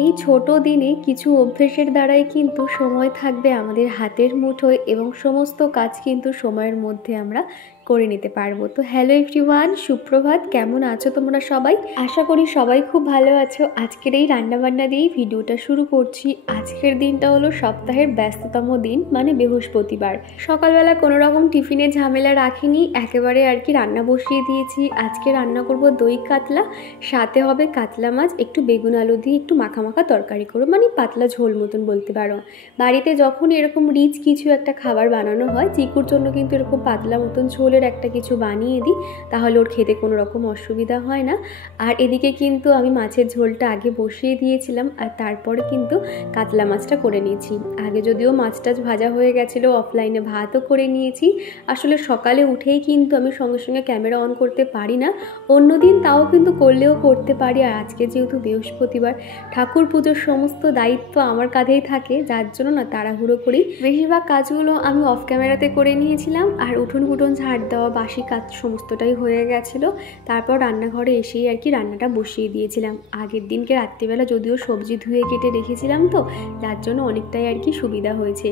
এই ছোট দিনে কিছু অভ্যেসের দ্বারাই কিন্তু সময় থাকবে আমাদের হাতের মুঠোয় এবং সমস্ত কাজ কিন্তু সময়ের মধ্যে আমরা করে নিতে পারবো। তো হ্যালো এভরিওয়ান, সুপ্রভাত। কেমন আছো তোমরা সবাই? আশা করি সবাই খুব ভালো আছো। আজকের এই রান্নাবান্না দিয়েই ভিডিওটা শুরু করছি। আজকের দিনটা হলো সপ্তাহের ব্যস্ততম দিন, মানে বৃহস্পতিবার। সকালবেলা কোনো রকম টিফিনে ঝামেলা রাখিনি, একেবারে আর কি রান্না বসিয়ে দিয়েছি। আজকে রান্না করব দই কাতলা, সাথে হবে কাতলা মাছ, একটু বেগুন আলু দিয়ে একটু মাখা মাখা তরকারি করো, মানে পাতলা ঝোল মতন বলতে পারো। বাড়িতে যখন এরকম রিচ কিছু একটা খাবার বানানো হয়, চিকুর জন্য কিন্তু এরকম পাতলা মতন ঝোলের একটা কিছু বানিয়ে দিই, তাহলে ওর খেতে কোনো রকম অসুবিধা হয় না। আর এদিকে কিন্তু আমি মাছের ঝোলটা আগে বসিয়ে দিয়েছিলাম, আর তারপরে কিন্তু কাতলা মাছটা করে নিয়েছি। আগে যদিও মাছটা ভাজা হয়ে গেছিলো, অফলাইনে ভাতও করে নিয়েছি। আসলে সকালে উঠেই কিন্তু আমি সঙ্গে সঙ্গে ক্যামেরা অন করতে পারি না, অন্যদিন তাও কিন্তু করলেও করতে পারি। আর আজকে যেহেতু বৃহস্পতিবার, ঠাকুর পুজোর সমস্ত দায়িত্ব আমার কাঁধেই থাকে, যার জন্য না তাড়াহুড়ো করি। বেশিরভাগ কাজগুলো আমি অফ ক্যামেরাতে করে নিয়েছিলাম, আর উঠোন ফুটন ঝাড় দেওয়া, বাসি কাজ সমস্তটাই হয়ে গেছিলো। তারপর রান্নাঘরে এসেই আর কি রান্নাটা বসিয়ে দিয়েছিলাম। আগের দিনকে রাত্রিবেলা যদিও সবজি ধুয়ে কেটে রেখেছিলাম, তো যার জন্য অনেকটাই আর কি সুবিধা হয়েছে।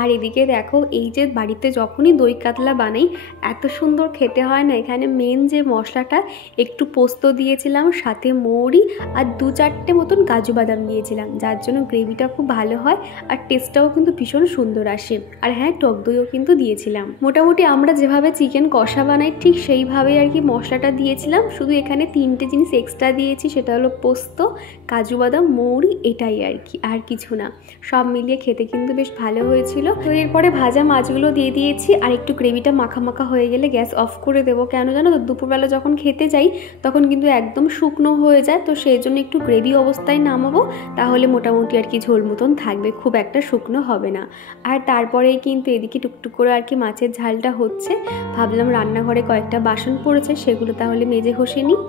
আর এদিকে দেখো, এই যে বাড়িতে যখনই দই কাতলা বানাই এত সুন্দর খেতে হয় না। এখানে মেন যে মশলাটা, একটু পোস্ত দিয়েছিলাম, সাথে মৌরি আর 2-4টে মতন কাজু বাদাম দিয়েছিলাম, যার জন্য গ্রেভিটা খুব ভালো হয় আর টেস্টটাও কিন্তু ভীষণ সুন্দর আসে। আর হ্যাঁ, টক দইও কিন্তু দিয়েছিলাম। মোটামুটি আমরা যেভাবে চিকেন কষা বানাই ঠিক সেইভাবেই আর কি মশলাটা দিয়েছিলাম। শুধু এখানে 3টে জিনিস এক্সট্রা দিয়েছি, সেটা হলো পোস্ত, কাজু বাদাম, মৌরি, এটাই আর কি, আর কিছু না। সব মিলিয়ে খেতে কিন্তু বেশ ভালো হয়েছিল। তো এরপরে ভাজা মাছগুলো দিয়ে দিয়েছি, আর একটু গ্রেভিটা মাখা মাখা হয়ে গেলে গ্যাস অফ করে দেবো। কেন জানো তো, দুপুরবেলা যখন খেতে যাই তখন কিন্তু একদম শুকনো হয়ে যায়, তো সেই জন্য একটু গ্রেভি অবস্থায় নামাবো, তাহলে মোটামুটি আর কি ঝোল মতন থাকবে, খুব একটা শুকনো হবে না। আর তারপরেই কিন্তু এদিকে টুকটুক করে আর কি মাছের ঝালটা হচ্ছে। ভাবলাম রান্নাঘরে কয়েকটা বাসন পড়েছে, সেগুলো তাহলে মেজে ঘষে নিই।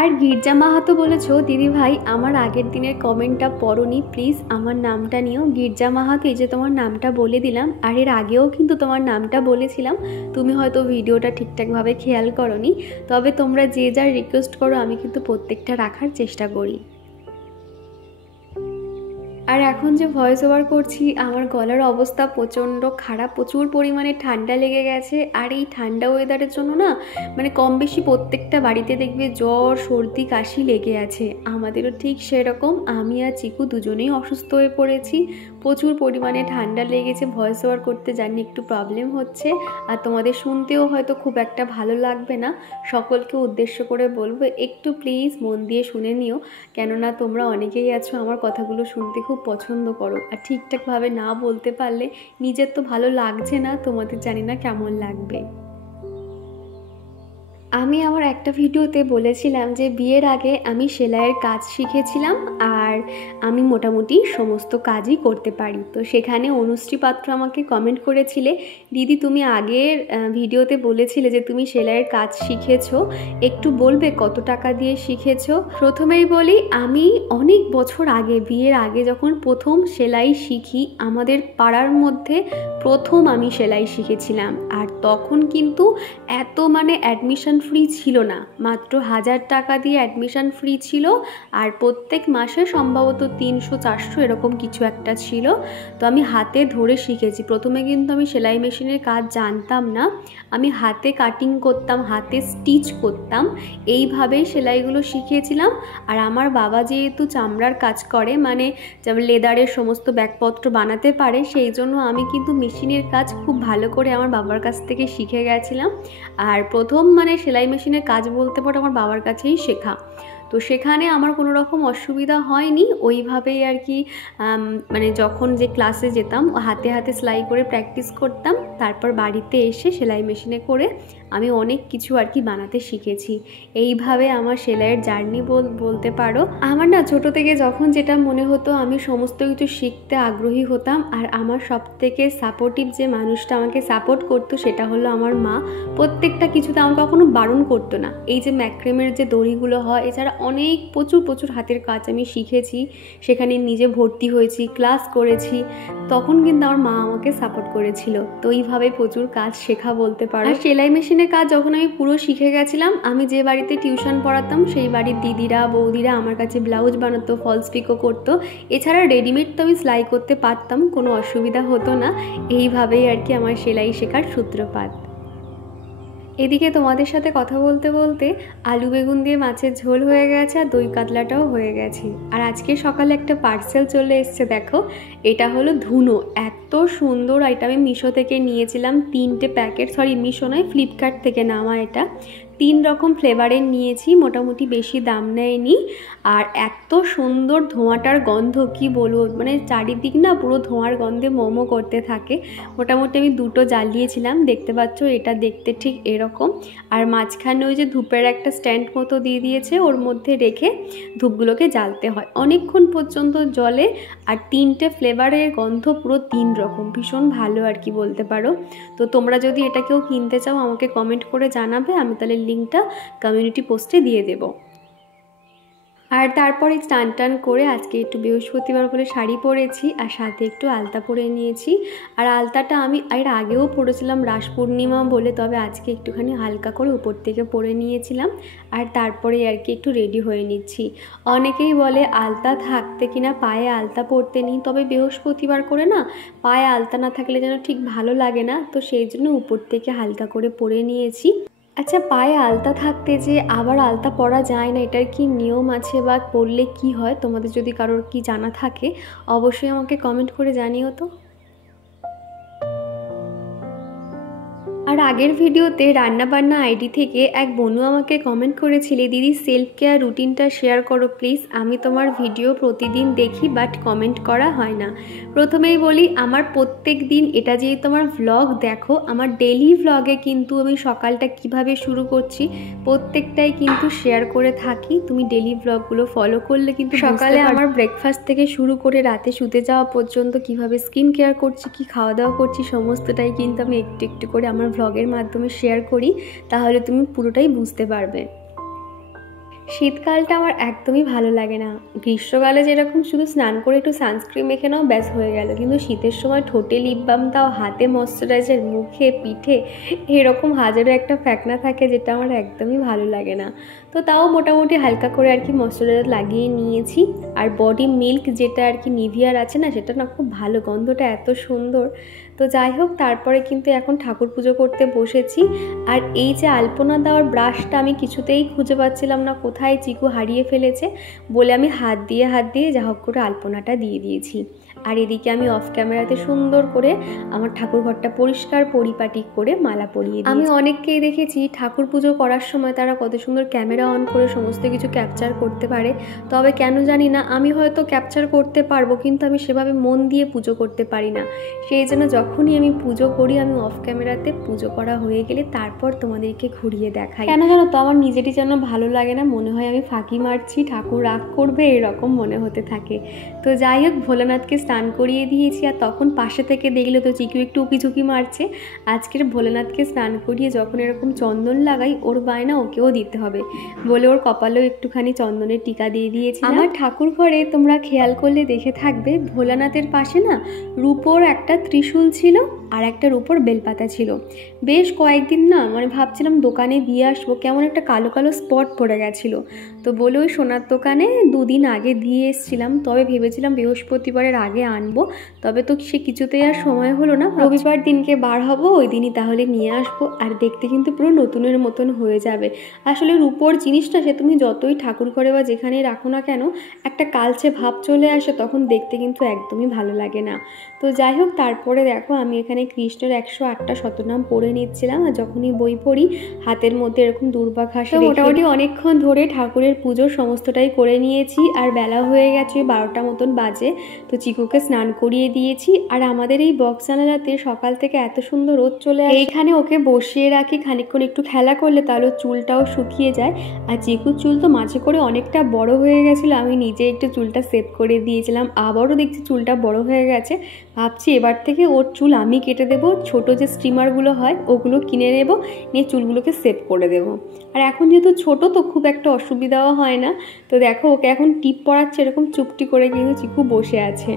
আর গির্জা মাহাতো বলেছো, দিদি ভাই আমার আগের দিনের কমেন্টটা পড়োনি, প্লিজ আমার নামটা নিও। গির্জা মাহাতো, এই যে তোমার নামটা বলে দিলাম, আর এর আগেও কিন্তু তোমার নামটা বলেছিলাম, তুমি হয়তো ভিডিওটা ঠিকঠাকভাবে খেয়াল করোনি। তবে তোমরা যে যার রিকোয়েস্ট করো, আমি কিন্তু প্রত্যেকটা রাখার চেষ্টা করি। আর এখন যে ভয়েস ওভার করছি, আমার গলার অবস্থা প্রচণ্ড খারাপ, প্রচুর পরিমাণে ঠান্ডা লেগে গেছে। আর এই ঠান্ডা ওয়েদারের জন্য না, মানে কম বেশি প্রত্যেকটা বাড়িতে দেখবে জ্বর, সর্দি, কাশি লেগে আছে। আমাদেরও ঠিক সেরকম, আমি আর চিকু দুজনেই অসুস্থ হয়ে পড়েছি। প্রচুর পরিমাণে ঠান্ডা লেগেছে, ভয়েস ওভার করতে জানি একটু প্রবলেম হচ্ছে, আর তোমাদের শুনতেও হয়তো খুব একটা ভালো লাগবে না। সকলকে উদ্দেশ্য করে বলবো, একটু প্লিজ মন দিয়ে শুনে নিও, কেননা তোমরা অনেকেই আছো আমার কথাগুলো শুনতে খুব পছন্দ করো, আর ঠিকঠাকভাবে না বলতে পারলে নিজের তো ভালো লাগছে না, তোমাদের জানি না কেমন লাগবে। আমি আমার একটা ভিডিওতে বলেছিলাম যে বিয়ের আগে আমি সেলাইয়ের কাজ শিখেছিলাম, আর আমি মোটামুটি সমস্ত কাজই করতে পারি। তো সেখানে অনুশ্রী পাত্র আমাকে কমেন্ট করেছিলে, দিদি তুমি আগের ভিডিওতে বলেছিলে যে তুমি সেলাইয়ের কাজ শিখেছো, একটু বলবে কত টাকা দিয়ে শিখেছো? প্রথমেই বলি, আমি অনেক বছর আগে, বিয়ের আগে যখন প্রথম সেলাই শিখি, আমাদের পাড়ার মধ্যে প্রথম আমি সেলাই শিখেছিলাম। আর তখন কিন্তু এত মানে অ্যাডমিশন ফ্রি ছিল না, মাত্র 1000 টাকা দিয়ে অ্যাডমিশন ফ্রি ছিল, আর প্রত্যেক মাসে সম্ভবত 300-400 এরকম কিছু একটা ছিল। তো আমি হাতে ধরে শিখেছি। প্রথমে কিন্তু আমি সেলাই মেশিনের কাজ জানতাম না, আমি হাতে কাটিং করতাম, হাতে স্টিচ করতাম, এইভাবেই সেলাইগুলো শিখেছিলাম। আর আমার বাবা যেহেতু চামড়ার কাজ করে, মানে যেমন লেদারের সমস্ত ব্যাগপত্র বানাতে পারে, সেই জন্য আমি কিন্তু মেশিনের কাজ খুব ভালো করে আমার বাবার কাছ থেকে শিখে গেছিলাম। আর প্রথম মানে সেলাই মেশিনের কাজ বলতে পারো আমার বাবার কাছেই শেখা। তো সেখানে আমার কোনো রকম অসুবিধা হয়নি, ওইভাবেই আর কি মানে যখন যে ক্লাসে যেতাম হাতে হাতে সেলাই করে প্র্যাকটিস করতাম, তারপর বাড়িতে এসে সেলাই মেশিনে করে আমি অনেক কিছু আর কি বানাতে শিখেছি। এইভাবে আমার সেলাইয়ের জার্নি বলতে পারো। আমার না ছোট থেকে যখন যেটা মনে হতো, আমি সমস্ত কিছু শিখতে আগ্রহী হতাম। আর আমার সব থেকে সাপোর্টিভ যে মানুষটা আমাকে সাপোর্ট করতো, সেটা হলো আমার মা। প্রত্যেকটা কিছুতে আমাকে কখনো বারণ করতো না। এই যে ম্যাক্রেমের যে দড়িগুলো হয়, এছাড়া অনেক প্রচুর হাতের কাজ আমি শিখেছি, সেখানে নিজে ভর্তি হয়েছি, ক্লাস করেছি, তখন কিন্তু আমার মা আমাকে সাপোর্ট করেছিল। তো এইভাবে প্রচুর কাজ শেখা বলতে পারো। আর সেলাই মেশিনে মেশিনের কাজ যখন আমি পুরো শিখে গেছিলাম, আমি যে বাড়িতে টিউশন পড়াতাম সেই বাড়ির দিদিরা বৌদিরা আমার কাছে ব্লাউজ বানাতো, ফলস পিকো করতো। এছাড়া রেডিমেড তো আমি সেলাই করতে পারতাম, কোনো অসুবিধা হতো না। এইভাবেই আর কি আমার সেলাই শেখার সূত্রপাত। এদিকে তোমাদের সাথে কথা বলতে বলতে আলু বেগুন দিয়ে মাছের ঝোল হয়ে গেছে আর দই কাতলাটাও হয়ে গেছে। আর আজকে সকালে একটা পার্সেল চলে এসছে, দেখো এটা হলো ধুনো। এত সুন্দর, এটা আমি মিশো থেকে নিয়েছিলাম 3টে প্যাকেট, সরি মিশো নয় ফ্লিপকার্ট থেকে নামা। এটা 3 রকম ফ্লেভারের নিয়েছি, মোটামুটি বেশি দাম নেয়নি। আর এত সুন্দর ধোঁয়াটার গন্ধ কি বলবো, মানে চারিদিক না পুরো ধোঁয়ার গন্ধে মোমো করতে থাকে। মোটামুটি আমি 2টো জ্বালিয়েছিলাম, দেখতে পাচ্ছ এটা দেখতে ঠিক এরকম। আর মাঝখানে ওই যে ধূপের একটা স্ট্যান্ড মতো দিয়ে দিয়েছে, ওর মধ্যে রেখে ধূপগুলোকে জ্বালতে হয়, অনেকক্ষণ পর্যন্ত জ্বলে। আর 3টে ফ্লেভারের গন্ধ পুরো 3 রকম, ভীষণ ভালো আর কি বলতে পারো। তো তোমরা যদি এটা কেউ কিনতে চাও আমাকে কমেন্ট করে জানাবে, আমি তাহলে লিঙ্কটা কমিউনিটি পোস্টে দিয়ে দেবো। আর তারপরে স্নান টান করে আজকে একটু বৃহস্পতিবার বলে শাড়ি পরেছি আর সাথে একটু আলতা পরে নিয়েছি। আর আলতাটা আমি এর আগেও পরেছিলাম রাস পূর্ণিমা বলে, তবে আজকে একটুখানি হালকা করে উপর থেকে পরে নিয়েছিলাম। আর তারপরে আর কি একটু রেডি হয়ে নিচ্ছি। অনেকেই বলে আলতা থাকতে কিনা পায়ে আলতা পরতে নিই, তবে বৃহস্পতিবার করে না পায়ে আলতা না থাকলে যেন ঠিক ভালো লাগে না, তো সেই জন্য উপর থেকে হালকা করে পরে নিয়েছি। আচ্ছা, পায়ে আলতা থাকতে যে আবার আলতা পরা যায় না, এটার কি নিয়ম আছে বা পরলে কি হয়? তোমাদের যদি কারোর কি জানা থাকে অবশ্যই আমাকে কমেন্ট করে জানিও তো। আর আগের ভিডিওতে রান্নাবান্না আইডি থেকে এক বনু আমাকে কমেন্ট করেছিলে, দিদি সেলফ কেয়ার রুটিনটা শেয়ার করো প্লিজ। আমি তোমার ভিডিও প্রতিদিন দেখি বাট কমেন্ট করা হয় না। প্রথমেই বলি, আমার প্রত্যেক দিন, এটা যেহেতু আমার ভ্লগ দেখো, আমার ডেলি ভ্লগে কিন্তু আমি সকালটা কিভাবে শুরু করছি প্রত্যেকটাই কিন্তু শেয়ার করে থাকি। তুমি ডেলি ভ্লগগুলো ফলো করলে কিন্তু সকালে আমার ব্রেকফাস্ট থেকে শুরু করে রাতে শুতে যাওয়া পর্যন্ত কিভাবে স্কিন কেয়ার করছি, কি খাওয়া দাওয়া করছি, সমস্তটাই কিন্তু আমি একটু একটু করে আমার ভ্লগের মাধ্যমে শেয়ার করি, তাহলে তুমি পুরোটাই বুঝতে পারবে। শীতকালটা আমার একদমই ভালো লাগে না। গ্রীষ্মকালে যেরকম শুধু স্নান করে একটু সানস্ক্রিন মেখে নাও ব্যাস হয়ে গেল, কিন্তু শীতের সময় ঠোঁটে লিপ বাম দাও, হাতে ময়শ্চারাইজার, মুখে পিঠে এরকম হাজারো একটা ফ্যাকনা থাকে, যেটা আমার একদমই ভালো লাগে না। তো তাও মোটামুটি হালকা করে আর কি ময়শ্চারাইজার লাগিয়ে নিয়েছি। আর বডি মিল্ক যেটা আর কি নিভিয়ার আছে না, সেটা না খুব ভালো, গন্ধটা এত সুন্দর। তো যাই হোক, তারপরে কিন্তু এখন ঠাকুর পুজো করতে বসেছি। আর এই যে আলপনা দেওয়ার ব্রাশটা আমি কিছুতেই খুঁজে পাচ্ছিলাম না কোথায়, চিকু হারিয়ে ফেলেছে বলে আমি হাত দিয়ে যা হোক করে আলপনাটা দিয়ে দিয়েছি। আর এদিকে আমি অফ ক্যামেরাতে সুন্দর করে আমার ঠাকুর ঘরটা পরিষ্কার পরিপাটি করে মালা পরিয়ে দিই। আমি অনেককেই দেখেছি ঠাকুর পুজো করার সময় তারা কত সুন্দর ক্যামেরা অন করে সমস্ত কিছু ক্যাপচার করতে পারে, তবে কেন জানি না আমি হয়তো ক্যাপচার করতে পারবো, কিন্তু আমি সেভাবে মন দিয়ে পুজো করতে পারি না। সেই জন্য যখনই আমি পুজো করি আমি অফ ক্যামেরাতে পুজো করা হয়ে গেলে তারপর তোমাদেরকে ঘুরিয়ে দেখাই। কেন জানো তো, আমার নিজেরই যেন ভালো লাগে না, মনে হয় আমি ফাঁকি মারছি, ঠাকুর রাগ করবে, এরকম মনে হতে থাকে। তো যাই হোক, ভোলানাথকে স্নান করিয়ে দিয়েছি। আর তখন পাশে থেকে দেখলে তো চিকু একটু উকি মারছে। আজকের ভোলানাথকে স্নান করিয়ে যখন এরকম চন্দন লাগাই, ওর বায়না ওকেও দিতে হবে বলে ওর কপালেও একটুখানি চন্দনের টিকা দিয়ে দিয়েছি। আমার ঠাকুর ঘরে তোমরা খেয়াল করলে দেখে থাকবে, ভোলানাথের পাশে না রূপোর একটা ত্রিশূল ছিল আর একটা রূপোর বেলপাতা ছিল। বেশ কয়েকদিন না মানে ভাবছিলাম দোকানে দিয়ে আসবো, কেমন একটা কালো কালো স্পট পড়ে গেছিলো। তো বলে ওই সোনার দোকানে 2 দিন আগে দিয়ে এসেছিলাম, তবে ভেবেছিলাম বৃহস্পতিবারের আগে আনবো, তবে তো সে কিছুতেই আর সময় হলো না। রবিবার দিনকে বার হবো, ওই দিনই তাহলে নিয়ে আসবো। আর দেখতে কিন্তু পুরো নতুনের মতন হয়ে যাবে। আসলে রূপোর জিনিসটা সে তুমি যতই ঠাকুর ঘরে বা যেখানেই রাখো না কেন, একটা কালচে ভাব চলে আসে, তখন দেখতে কিন্তু একদমই ভালো লাগে না। তো যাই হোক, তারপরে দেখো আমি এখানে কৃষ্ণের 108টা শতনাম পড়ে নিচ্ছিলাম। আর যখনই বই পড়ি হাতের মধ্যে এরকম দুর্বাঘাস, মোটামুটি অনেকক্ষণ ধরে ঠাকুরের পুজো সমস্তটাই করে নিয়েছি। আর বেলা হয়ে গেছে 12টা মতন বাজে। তো চিকুকে স্নান করিয়ে দিয়েছি। আর আমাদের এই বক্স জানালাতে সকাল থেকে এত সুন্দর রোদ চলে আসে, এইখানে ওকে বসিয়ে রাখি, খানিকক্ষণ একটু খেলা করলে তাহলে চুলটাও শুকিয়ে যায়। আর চিকুর চুল তো মাঝে করে অনেকটা বড় হয়ে গেছিলো, আমি নিজে একটু চুলটা সেভ করে দিয়েছিলাম, আবারও দেখছি চুলটা বড় হয়ে গেছে। ভাবছি এবার থেকে ওর চুল আমি কেটে দেবো, ছোটো যে স্ট্রিমারগুলো হয় ওগুলো কিনে নেবো, নিয়ে চুলগুলোকে সেভ করে দেবো। আর এখন যেহেতু ছোটো তো খুব একটা অসুবিধাও হয় না। তো দেখো ওকে এখন টিপ পড়াচ্ছে, এরকম চুপটি করে কিন্তু চিকু বসে আছে।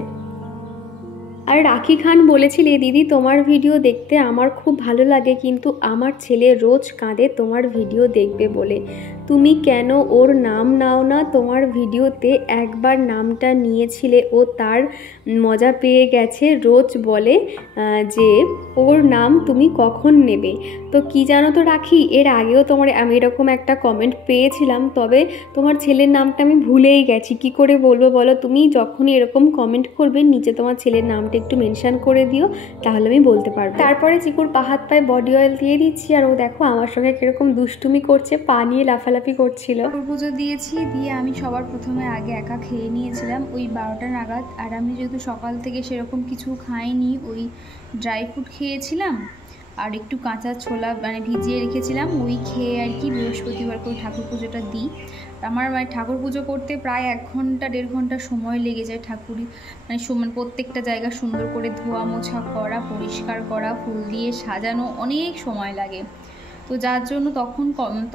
আর রাখি খান বলেছিলে, দিদি তোমার ভিডিও দেখতে আমার খুব ভালো লাগে, কিন্তু আমার ছেলে রোজ কাঁদে তোমার ভিডিও দেখবে বলে। তুমি কেন ওর নাম নাও না তোমার ভিডিওতে? একবার নামটা নিয়েছিলে, ও তার মজা পেয়ে গেছে, রোজ বলে যে ওর নাম তুমি কখন নেবে। তো কি জানো তো রাখি, এর আগেও আমি এরকম একটা কমেন্ট পেয়েছিলাম, তবে তোমার ছেলের নামটা আমি ভুলেই গেছি, কি করে বলবো বলো? তুমি যখনই এরকম কমেন্ট করবে নিচে তোমার ছেলের নামটা একটু মেনশন করে দিও, তাহলে আমি বলতে পারবো। তারপরে চিকুর হাত পায়ে বডি অয়েল দিয়ে দিচ্ছি, আর ও দেখো আমার সঙ্গে কিরকম দুষ্টুমি করছে, পা নিয়ে লাফালাফি করছিল। পুজো দিয়েছি, দিয়ে আমি সবার প্রথমে আগে একা খেয়ে নিয়েছিলাম ওই 12টা নাগাদ। আর আমি যেহেতু সকাল থেকে সেরকম কিছু খাইনি, ওই ড্রাই ফ্রুট খেয়েছিলাম আর একটু কাঁচা ছোলা ভিজিয়ে রেখেছিলাম, ওই খেয়ে আর কি বৃহস্পতিবার করে ঠাকুর পুজোটা দিই। আমার ঠাকুর পুজো করতে প্রায় 1 ঘন্টা 1.5 ঘন্টা সময় লেগে যায়। ঠাকুরই প্রত্যেকটা জায়গা সুন্দর করে ধোয়া মোছা করা, পরিষ্কার করা, ফুল দিয়ে সাজানো অনেক সময় লাগে। তো যার জন্য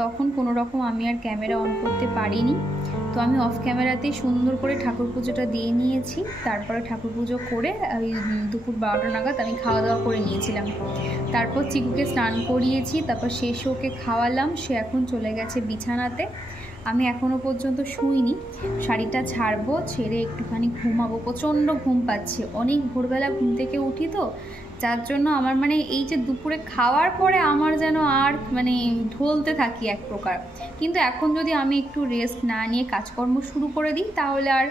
তখন কোনো রকম আমি আর ক্যামেরা অন করতে পারিনি। তো আমি অফ ক্যামেরাতেই সুন্দর করে ঠাকুর পুজোটা দিয়ে নিয়েছি। তারপরে ঠাকুর পুজো করে ওই দুপুর 12টা নাগাদ আমি খাওয়া দাওয়া করে নিয়েছিলাম। তারপর চিকুকে স্নান করিয়েছি, তারপর শেষে ওকে খাওয়ালাম, সে এখন চলে গেছে বিছানাতে। আমি এখনও পর্যন্ত শুইনি, শাড়িটা ছাড়বো, ছেড়ে একটুখানি ঘুমাবো। প্রচণ্ড ঘুম পাচ্ছে, অনেক ভোরবেলা ঘুম থেকে উঠি, তো যার জন্য আমার এই যে দুপুরে খাওয়ার পরে আমার যেন আর ঢলতে থাকি এক প্রকার। কিন্তু এখন যদি আমি একটু রেস্ট না নিয়ে কাজকর্ম শুরু করে দিই তাহলে আর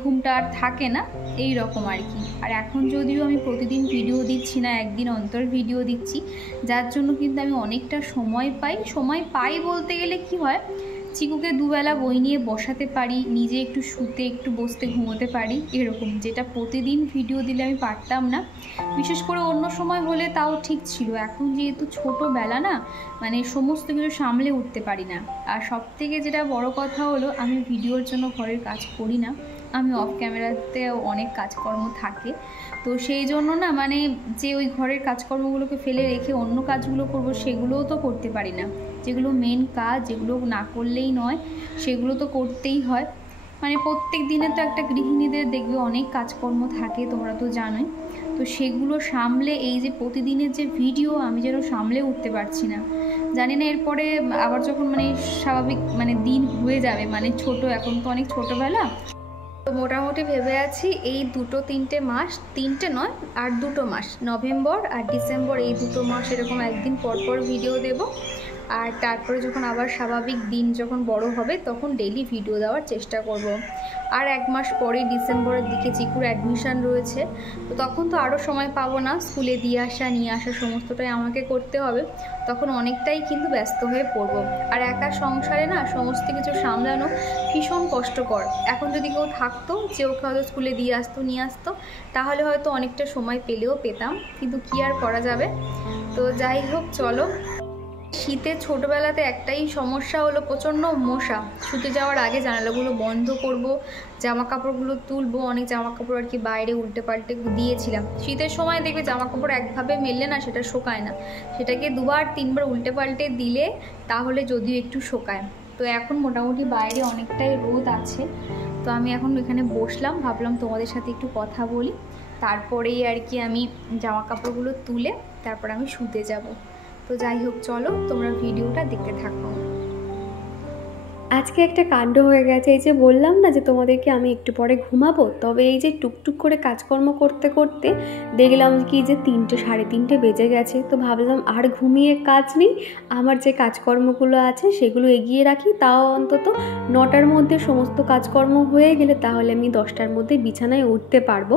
ঘুমটা আর থাকে না, এই রকম আর কি। আর এখন যদিও আমি প্রতিদিন ভিডিও দিচ্ছি না, একদিন অন্তর ভিডিও দিচ্ছি, যার জন্য কিন্তু আমি অনেকটা সময় পাই বলতে গেলে কি হয়, চিকুকে দুবেলা বই নিয়ে বসাতে পারি, নিজে একটু শুতে একটু বসতে ঘুমোতে পারি, এরকম, যেটা প্রতিদিন ভিডিও দিলে আমি পারতাম না। বিশেষ করে অন্য সময় হলে তাও ঠিক ছিল, এখন যেহেতু ছোটোবেলা না, সমস্ত কিছু সামলে উঠতে পারি না। আর সবথেকে যেটা বড় কথা হলো, আমি ভিডিওর জন্য ঘরের কাজ করি না, আমি অফ ক্যামেরাতে অনেক কাজকর্ম থাকে। তো সেই জন্য না যে ওই ঘরের কাজকর্মগুলোকে ফেলে রেখে অন্য কাজগুলো করব, সেগুলোও তো করতে পারি না। যেগুলো মেন কাজ, যেগুলো না করলেই নয়, সেগুলো তো করতেই হয়। প্রত্যেক দিনে তো একটা গৃহিণীদের দেখবে অনেক কাজকর্ম থাকে, তোমরা তো জানোই। তো সেগুলো সামলে এই যে প্রতিদিনের যে ভিডিও, আমি যেন সামলে উঠতে পারছি না। জানি না এরপরে আবার যখন স্বাভাবিক দিন হয়ে যাবে, ছোট, এখন তো অনেক ছোটোবেলা, তো মোটামুটি ভেবে আছি এই 2-3 মাস, 3টে নয় আর 2 মাস, নভেম্বর আর ডিসেম্বর, এই 2 মাস এরকম একদিন পর ভিডিও দেব। আর তারপরে যখন আবার স্বাভাবিক দিন যখন বড় হবে তখন ডেইলি ভিডিও দেওয়ার চেষ্টা করব। আর 1 মাস পরে ডিসেম্বরের দিকে চিকুর অ্যাডমিশান রয়েছে, তো তখন তো আরও সময় পাবো না, স্কুলে দিয়ে আসা নিয়ে আসা সমস্তটাই আমাকে করতে হবে, তখন অনেকটাই কিন্তু ব্যস্ত হয়ে পড়বো। আর একা সংসারে না সমস্ত কিছু সামলানো ভীষণ কষ্টকর। এখন যদি কেউ থাকতো যে ওকে হয়তো স্কুলে দিয়ে আসতো নিয়ে আসতো, তাহলে হয়তো অনেকটা সময় পেতাম, কিন্তু কি আর করা যাবে। তো যাই হোক, চলো। শীতে ছোটোবেলাতে একটাই সমস্যা হলো, প্রচণ্ড মশা। শুতে যাওয়ার আগে জানালাগুলো বন্ধ করব, জামা কাপড়গুলো তুলবো, অনেক জামা কাপড় আর কি বাইরে উল্টে পাল্টে দিয়েছিলাম। শীতের সময় দেখবে জামা কাপড় একভাবে মেললে না সেটা শোকায় না, সেটাকে 2-3বার উল্টে পাল্টে দিলে তাহলে যদিও একটু শোকায়। তো এখন মোটামুটি বাইরে অনেকটাই রোদ আছে, তো আমি এখন এখানে বসলাম, ভাবলাম তোমাদের সাথে একটু কথা বলি, তারপরেই আর কি আমি জামা কাপড়গুলো তুলে তারপর আমি শুতে যাব। তো যাই হোক, চলো তোমরা ভিডিওটা দেখতে থাকো। আজকে একটা কাণ্ড হয়ে গেছে, এই যে বললাম না যে তোমাদেরকে আমি একটু পরে ঘুমাবো, তবে এই যে টুকটুক করে কাজকর্ম করতে করতে দেখলাম কি যে 3-3:30 বেজে গেছে। তো ভাবলাম আর ঘুমিয়ে কাজ নেই, আমার যে কাজকর্মগুলো আছে সেগুলো এগিয়ে রাখি, তাও অন্তত 9টার মধ্যে সমস্ত কাজকর্ম হয়ে গেলে তাহলে আমি 10টার মধ্যে বিছানায় উঠতে পারবো।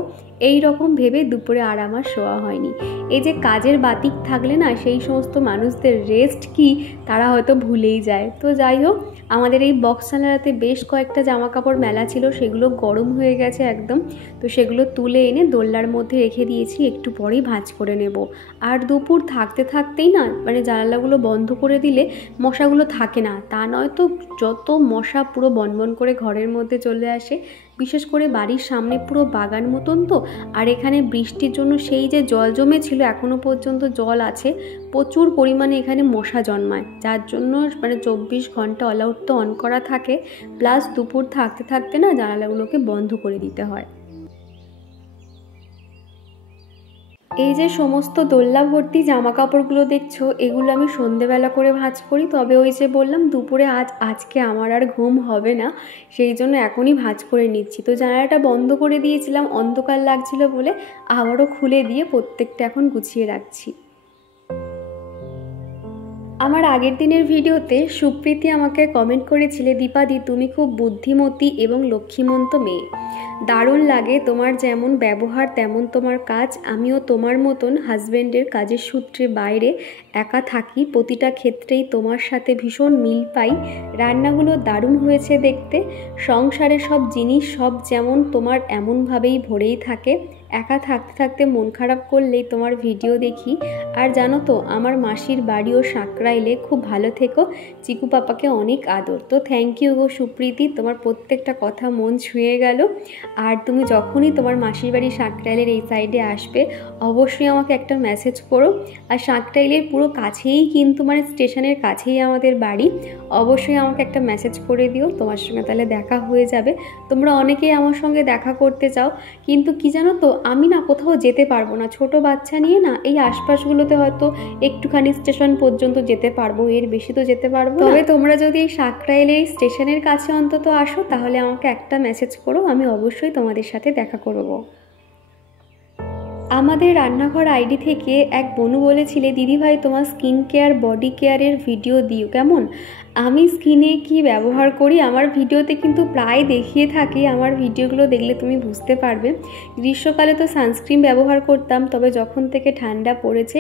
এই রকম ভেবে দুপুরে আর আমার শোয়া হয়নি। এই যে কাজের বাতিক থাকলে না সেই সমস্ত মানুষদের রেস্ট কি তারা হয়তো ভুলেই যায়। তো যাই হোক, আমাদের এই বক্সখানাতে বেশ কয়েকটা জামা কাপড় মেলা ছিল, সেগুলো গরম হয়ে গেছে একদম, তো সেগুলো তুলে এনে দোলনার মধ্যে রেখে দিয়েছি, একটু পরেই ভাঁজ করে নেব। আর দুপুর থাকতেই না জানালাগুলো বন্ধ করে দিলে মশাগুলো থাকে না, তা নয় তো যত মশা পুরো বনবন করে ঘরের মধ্যে চলে আসে। বিশেষ করে বাড়ির সামনে পুরো বাগান মতন তো, আর এখানে বৃষ্টির জন্য সেই যে জল জমেছিল এখনও পর্যন্ত জল আছে, প্রচুর পরিমাণে এখানে মশা জন্মায়, যার জন্য 24 ঘন্টা অল আউট তো অন করা থাকে, প্লাস দুপুর থাকতে না জানালাগুলোকে বন্ধ করে দিতে হয়। এই যে সমস্ত দোল্লা ভর্তি জামা কাপড়গুলো দেখছো, এগুলো আমি সন্ধেবেলা করে ভাঁজ করি। তবে ওই যে বললাম দুপুরে আজকে আমার আর ঘুম হবে না, সেই জন্য এখনই ভাঁজ করে নিচ্ছি। তো জানালাটা বন্ধ করে দিয়েছিলাম, অন্ধকার লাগছিল বলে আবারও খুলে দিয়ে প্রত্যেকটা এখন গুছিয়ে রাখছি। আমার আগের দিনের ভিডিওতে সুপ্রীতি আমাকে কমেন্ট করেছিলে, দীপাদি তুমি খুব বুদ্ধিমতী এবং লক্ষ্মীমন্ত মেয়ে, দারুণ লাগে তোমার যেমন ব্যবহার তেমন তোমার কাজ। আমিও তোমার মতন হাজব্যান্ডের কাজের সূত্রে বাইরে একা থাকি, প্রতিটা ক্ষেত্রেই তোমার সাথে ভীষণ মিল পাই। রান্নাগুলো দারুণ হয়েছে দেখতে, সংসারে সব জিনিস সব যেমন তোমার এমনভাবেই ভরেই থাকে। একা থাকতে থাকতে মন খারাপ করলেই তোমার ভিডিও দেখি। আর জানো তো আমার মাসির বাড়িও সাঁকরাইলে, খুব ভালো থেকো, চিকু পাপাকে অনেক আদর। তো থ্যাংক ইউ গো সুপ্রীতি, তোমার প্রত্যেকটা কথা মন ছুঁয়ে গেল। আর তুমি যখনই তোমার মাসির বাড়ি সাঁকরাইলের এই সাইডে আসবে অবশ্যই আমাকে একটা মেসেজ করো। আর সাঁকরাইলের পুরো কাছেই কিন্তু, মানে স্টেশনের কাছেই আমাদের বাড়ি, অবশ্যই আমাকে একটা মেসেজ করে দিও, তোমার সঙ্গে তাহলে দেখা হয়ে যাবে। তোমরা অনেকেই আমার সঙ্গে দেখা করতে চাও, কিন্তু কি জানো তো আমি না কোথাও যেতে পারবো না, ছোট বাচ্চা নিয়ে না। এই আশপাশগুলোতে হয়তো একটুখানি স্টেশন পর্যন্ত যেতে পারবো, এর বেশি তো যেতে পারবো না। তবে তোমরা যদি এই সাঁকরাইলের এই স্টেশনের কাছে অন্তত আসো তাহলে আমাকে একটা মেসেজ করো, আমি অবশ্যই তোমাদের সাথে দেখা করবো। আমাদের রান্নাঘর আইডি থেকে এক বনু বলেছিলে, দিদিভাই তোমার স্কিন কেয়ার বডি কেয়ারের ভিডিও দিও কেমন। আমি স্কিনে কি ব্যবহার করি আমার ভিডিওতে কিন্তু প্রায় দেখিয়ে থাকি, আমার ভিডিওগুলো দেখলে তুমি বুঝতে পারবে। গ্রীষ্মকালে তো সানস্ক্রিন ব্যবহার করতাম, তবে যখন থেকে ঠান্ডা পড়েছে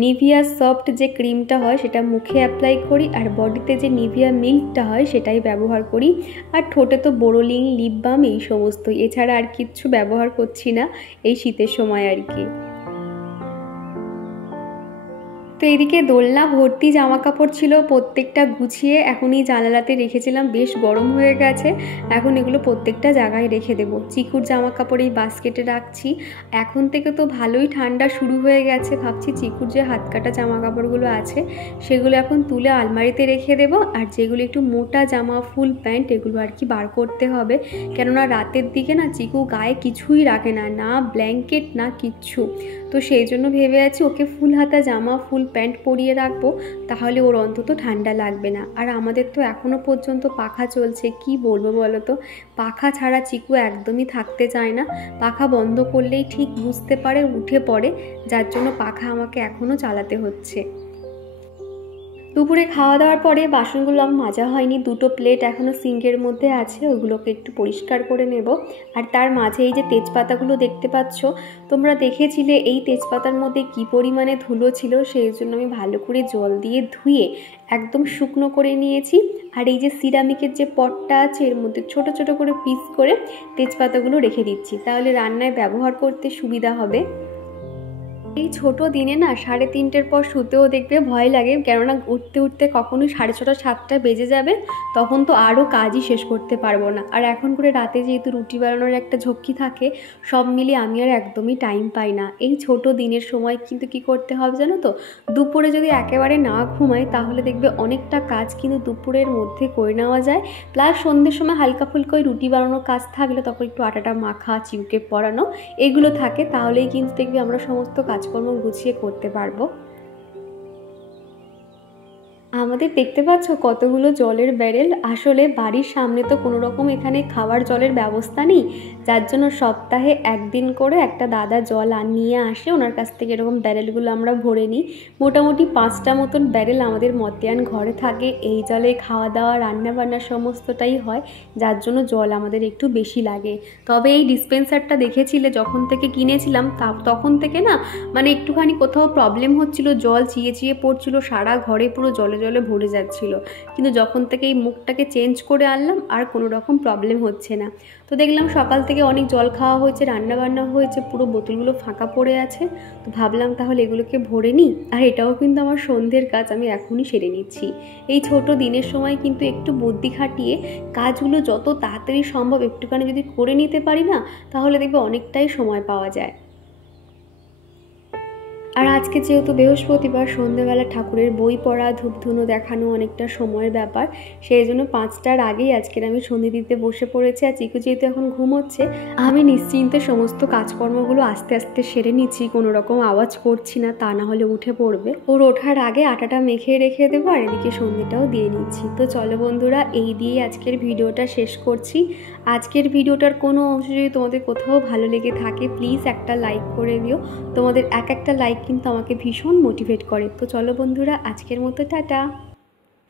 নিভিয়া সফট যে ক্রিমটা হয় সেটা মুখে অ্যাপ্লাই করি, আর বডিতে যে নিভিয়া মিল্কটা হয় সেটাই ব্যবহার করি। আর ঠোঁটে তো বোরোলিন, লিপ বাম এই সমস্ত, এছাড়া আর কিচ্ছু ব্যবহার করছি না এই শীতের সময় আর কি। তো এদিকে দোলনা ভর্তি জামা কাপড় ছিল, প্রত্যেকটা গুছিয়ে এখনই জানালাতে রেখেছিলাম, বেশ গরম হয়ে গেছে, এখন এগুলো প্রত্যেকটা জায়গায় রেখে দেবো। চিকুর জামা কাপড় এই বাস্কেটে রাখছি। এখন থেকে তো ভালোই ঠান্ডা শুরু হয়ে গেছে, ভাবছি চিকুর যে হাত কাটা জামা কাপড়গুলো আছে সেগুলো এখন তুলে আলমারিতে রেখে দেবো, আর যেগুলো একটু মোটা জামা ফুল প্যান্ট এগুলো আর কি বার করতে হবে, কেননা রাতের দিকে না চিকু গায়ে কিছুই রাখে না, না ব্ল্যাঙ্কেট না কিচ্ছু। তো সেই জন্য ভেবে আছি ওকে ফুল হাতা জামা ফুল প্যান্ট পরিয়ে রাখবো, তাহলে ওর অন্তত ঠান্ডা লাগবে না। আর আমাদের তো এখনও পর্যন্ত পাখা চলছে, কি বলবো বলো তো, পাখা ছাড়া চিকু একদমই থাকতে চায় না, পাখা বন্ধ করলেই ঠিক বুঝতে পারে উঠে পড়ে, যার জন্য পাখা আমাকে এখনও চালাতে হচ্ছে। দুপুরে খাওয়া দাওয়ার পরে বাসনগুলো আমার মাজা হয়নি, দুটো প্লেট এখনও সিঙ্কের মধ্যে আছে, ওগুলোকে একটু পরিষ্কার করে নেব। আর তার মাঝে এই যে তেজপাতাগুলো দেখতে পাচ্ছ, তোমরা দেখেছিলে এই তেজপাতার মধ্যে কি পরিমাণে ধুলো ছিল, সেই জন্য আমি ভালো করে জল দিয়ে ধুয়ে একদম শুকনো করে নিয়েছি। আর এই যে সিরামিকের যে পটটা আছে এর মধ্যে ছোট ছোট করে পিস করে তেজপাতাগুলো রেখে দিচ্ছি, তাহলে রান্নায় ব্যবহার করতে সুবিধা হবে। এই ছোট দিনে না 3:30-র পর শুতেও দেখবে ভয় লাগে, কেননা উঠতে উঠতে কখনো 6:30 7টা বেজে যাবে, তখন তো আরও কাজই শেষ করতে পারবো না। আর এখন করে রাতে যেহেতু রুটি বানানোর একটা ঝক্কি থাকে, সব মিলিয়ে আমি আর একদমই টাইম পাই না। এই ছোট দিনের সময় কিন্তু কি করতে হবে জানো তো, দুপুরে যদি একেবারে না ঘুমাই তাহলে দেখবে অনেকটা কাজ কিন্তু দুপুরের মধ্যে করে নেওয়া যায়। প্লাস সন্ধ্যের সময় হালকা ফুলকা ওই রুটি বানানোর কাজ থাকলে তখন একটু আটাটা মাখা, চিউকে পরানো এগুলো থাকে, তাহলেই কিন্তু দেখবে আমরা সমস্ত কাজকর্ম গুছিয়ে করতে পারবো। আমাদের দেখতে পাচ্ছ কতগুলো জলের ব্যারেল, আসলে বাড়ির সামনে তো কোনো রকম এখানে খাওয়ার জলের ব্যবস্থা নেই, যার জন্য সপ্তাহে একদিন করে একটা দাদা জল নিয়ে আসে, ওনার কাছ থেকে এরকম ব্যারেলগুলো আমরা ভরে নিই। মোটামুটি 5টা মতন ব্যারেল আমাদের মতিয়ান ঘরে থাকে, এই জলে খাওয়া দাওয়া রান্না বান্না সমস্তটাই হয়, যার জন্য জল আমাদের একটু বেশি লাগে। তবে এই ডিসপেন্সারটা দেখেছিলে যখন থেকে কিনেছিলাম তখন থেকে না মানে একটুখানি কোথাও প্রবলেম হচ্ছিল, জল চিয়ে চিয়ে পড়ছিল, সারা ঘরে পুরো জলে জলে ভরে যাচ্ছিল, কিন্তু যখন থেকে এই মুখটাকে চেঞ্জ করে আনলাম আর কোনো রকম প্রবলেম হচ্ছে না। তো দেখলাম সকাল থেকে অনেক জল খাওয়া হয়েছে, রান্না বান্না হয়েছে, পুরো বোতলগুলো ফাঁকা পড়ে আছে, তো ভাবলাম তাহলে এগুলোকে ভরে নিই। আর এটাও কিন্তু আমার সন্ধ্যের কাজ, আমি এখনই সেরে নিচ্ছি। এই ছোট দিনের সময় কিন্তু একটু বুদ্ধি খাটিয়ে কাজগুলো যত তাড়াতাড়ি সম্ভব একটুখানি যদি করে নিতে পারি না, তাহলে দেখবে অনেকটাই সময় পাওয়া যায়। আর আজকে যেহেতু বৃহস্পতিবার, সন্ধ্যেবেলা ঠাকুরের বই পড়া, ধূপধুনো দেখানো অনেকটা সময়ের ব্যাপার, সেই জন্য 5টার আগেই আজকের আমি সন্ধে দিতে বসে পড়েছি। আর চিকু যেহেতু এখন ঘুমোচ্ছে, আমি নিশ্চিন্তে সমস্ত কাজকর্মগুলো আস্তে আস্তে সেরে নিচ্ছি, কোনো রকম আওয়াজ করছি না, তা না হলে উঠে পড়বে। ওর ওঠার আগে আটাটা মেখে রেখে দেবো, আর এদিকে সন্ধেটাও দিয়ে নিচ্ছি। তো চলো বন্ধুরা, এই দিয়ে আজকের ভিডিওটা শেষ করছি। আজকের ভিডিওটার কোনো অংশ যদি তোমাদের কোথাও ভালো লেগে থাকে, প্লিজ একটা লাইক করে দিও। তোমাদের এক একটা লাইক কিন্তু আমাকে ভীষণ মোটিভেট করে। তো চলো বন্ধুরা, আজকের মতো টাটা।